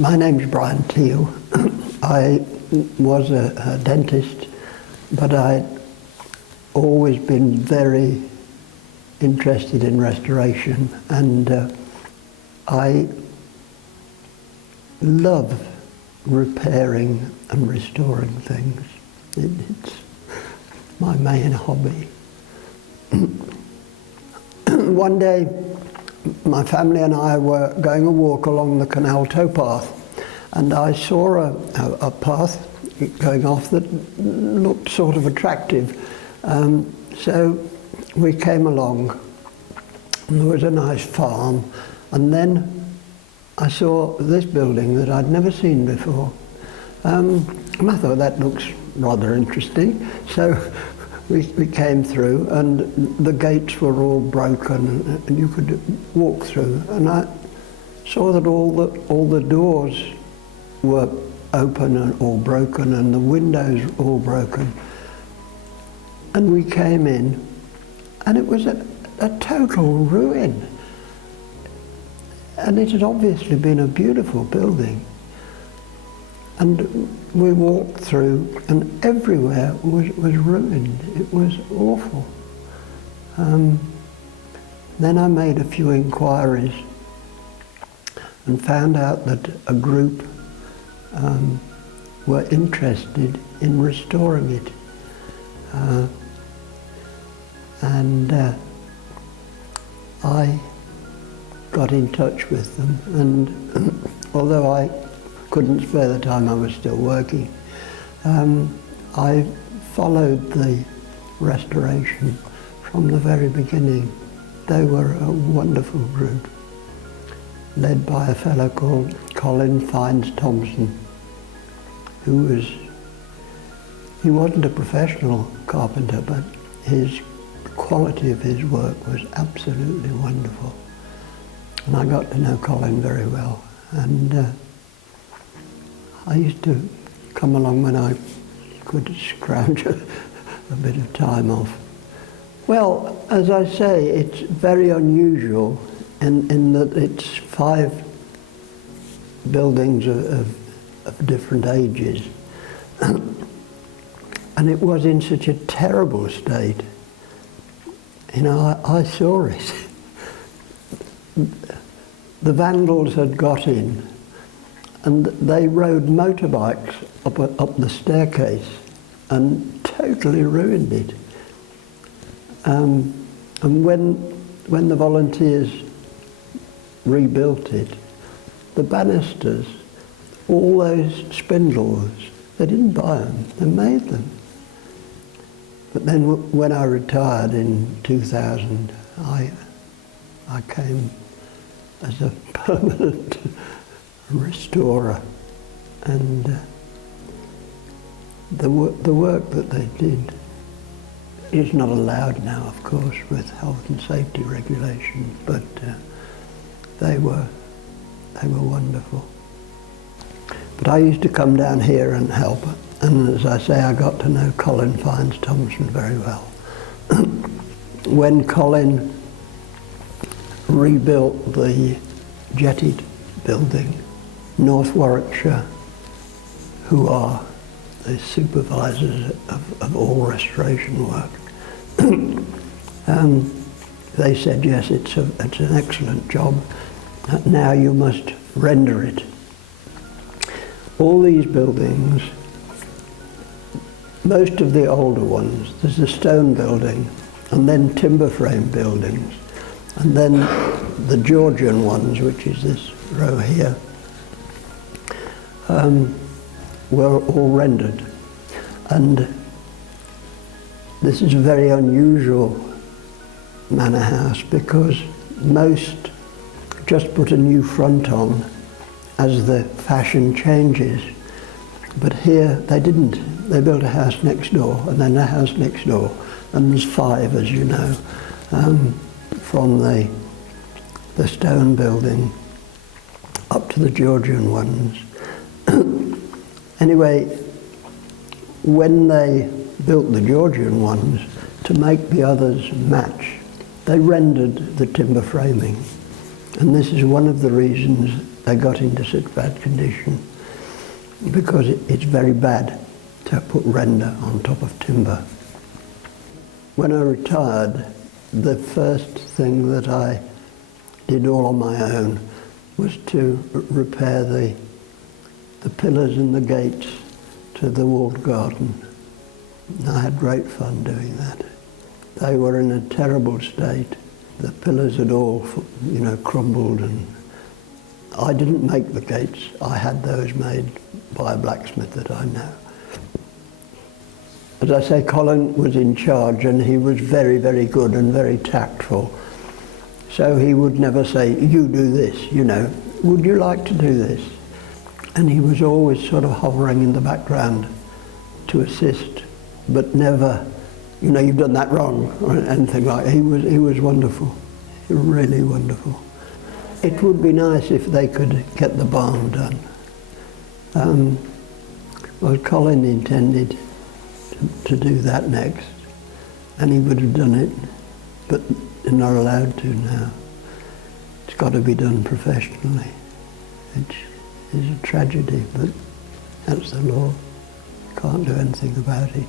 My name's Brian Teall. I was a dentist, but I'd always been very interested in restoration, and I love repairing and restoring things. It's my main hobby. One day, my family and I were going a walk along the canal towpath, and I saw a path going off that looked sort of attractive. So we came along, and there was a nice farm, and then I saw this building that I'd never seen before. And I thought that looks rather interesting. So we came through, and the gates were all broken, and you could walk through. And I saw that all the doors were open and all broken, and the windows all broken. And we came in, and it was a total ruin. And it had obviously been a beautiful building. And we walked through, and everywhere was ruined. It was awful. Then I made a few inquiries and found out that a group were interested in restoring it. I got in touch with them, and although I couldn't spare the time I was still working, I followed the restoration from the very beginning. They were a wonderful group, led by a fellow called Colin Thompson, he wasn't a professional carpenter, but the quality of his work was absolutely wonderful. And I got to know Colin very well, and I used to come along when I could scrounge a bit of time off. Well, as I say, it's very unusual in that it's 5 buildings of different ages. And it was in such a terrible state. You know, I saw it. The vandals had got in, and they rode motorbikes up the staircase and totally ruined it. And when the volunteers rebuilt it, the banisters, all those spindles, they didn't buy them, they made them. But then when I retired in 2000, I came as a permanent restorer, and the work that they did is not allowed now, of course, with health and safety regulations, but they were wonderful. But I used to come down here and help, and as I say, I got to know Colin Thompson very well. When Colin rebuilt the jettied building, North Warwickshire, who are the supervisors of all restoration work, they said, yes, it's an excellent job. Now you must render it. All these buildings, most of the older ones, there's a stone building, and then timber frame buildings, and then the Georgian ones, which is this row here, were all rendered. And this is a very unusual manor house, because most just put a new front on as the fashion changes. But here they didn't. They built a house next door, and then a house next door, and there's 5, as you know, from the stone building up to the Georgian ones. Anyway, when they built the Georgian ones, to make the others match, they rendered the timber framing. And this is one of the reasons they got into such bad condition because it's very bad to put render on top of timber. When I retired, the first thing that I did all on my own was to repair the pillars and the gates to the walled garden. I had great fun doing that. They were in a terrible state. The pillars had all, crumbled, and I didn't make the gates. I had those made by a blacksmith that I know. As I say, Colin was in charge, and he was very, very good and very tactful. So he would never say, you do this, would you like to do this? And he was always sort of hovering in the background to assist, but never, you've done that wrong, or anything like that. He was wonderful, really wonderful. It would be nice if they could get the barn done. Well, Colin intended to do that next, and he would have done it, but they're not allowed to now. It's got to be done professionally. It's a tragedy, but that's the law. Can't do anything about it.